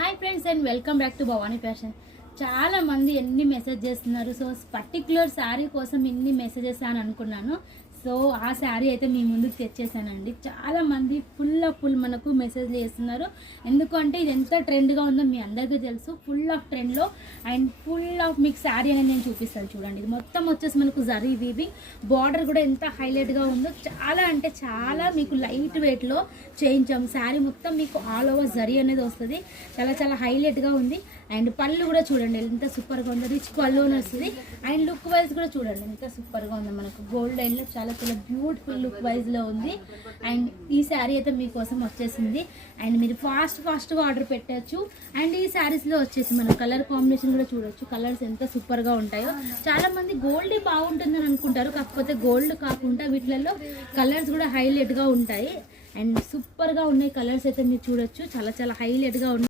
Hi friends and welcome back to Bhavani fashion. చాలా మంది ఎన్ని మెసేజ్ చేస్తున్నారు. సో పర్టిక్యులర్ శారీ కోసం ఇన్ని మెసేజెస్ అని అనుకున్నాను. సో ఆ శారీ అయితే మీ ముందుకు తెచ్చేసానండి. చాలా మంది ఫుల్ మనకు మెసేజ్ చేస్తున్నారు. ఎందుకంటే ఇది ఎంత ట్రెండ్గా ఉందో మీ అందరికీ తెలుసు. ఫుల్ ఆఫ్ ట్రెండ్లో అండ్ ఫుల్ ఆఫ్ మీకు శారీ అనేది నేను చూపిస్తాను చూడండి. ఇది మొత్తం వచ్చేసి మనకు జరీ వీవింగ్, బార్డర్ కూడా ఎంత హైలైట్గా ఉందో. చాలా అంటే చాలా మీకు లైట్ వెయిట్లో చేయించాము. శారీ మొత్తం మీకు ఆల్ ఓవర్ జరీ అనేది వస్తుంది. చాలా హైలైట్గా ఉంది. అండ్ పళ్ళు కూడా చూడండి ఎంత సూపర్గా ఉందో. రిచ్ పళ్ళు వస్తుంది. అండ్ లుక్ వైజ్ కూడా చూడండి ఎంత సూపర్గా ఉందో. మనకు గోల్డ్ లైన్లో చాలా బ్యూటిఫుల్ లుక్ వైజ్లో ఉంది. అండ్ ఈ శారీ అయితే మీకోసం వచ్చేసింది. అండ్ మీరు ఫాస్ట్గా ఆర్డర్ పెట్టచ్చు. అండ్ ఈ శారీస్లో వచ్చేసి మనం కలర్ కాంబినేషన్ కూడా చూడొచ్చు. కలర్స్ ఎంత సూపర్గా ఉంటాయో. చాలామంది గోల్డ్ బాగుంటుందని అనుకుంటారు, కాకపోతే గోల్డ్ కాకుండా వీటిలలో కలర్స్ కూడా హైలైట్గా ఉంటాయి. అండ్ సూపర్గా ఉన్నాయి కలర్స్ అయితే మీరు చూడొచ్చు. చాలా హైలైట్గా ఉన్నాయి.